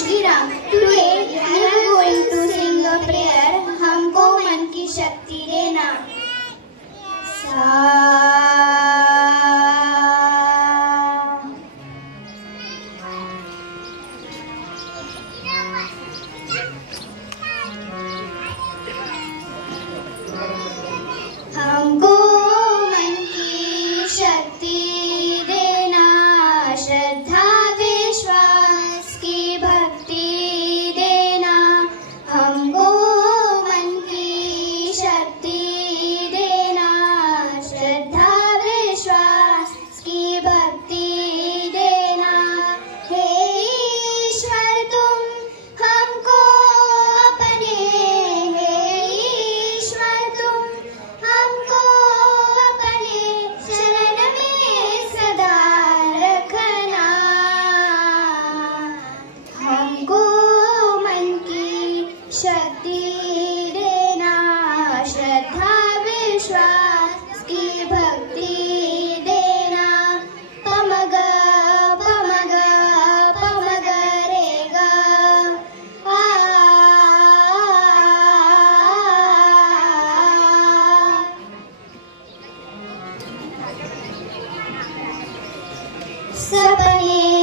Shri Ram. Today we are going to sing a prayer. हमको मन की शक्ति देना. हमको मन की शक्ति देना, श्रद्धा विश्वास की भक्ति देना. हमको मन की शक्ति देना, श्रद्धा विश्वास की भक्ति देना. हे ईश्वर तुम हमको अपने, हे ईश्वर तुम हमको अपने शरण में सदा रखना. हमको मन की शक्ति देना, श्रद्धा विश्वास की भक्ति देना. पमग पमग पमग रे गा आ. सपने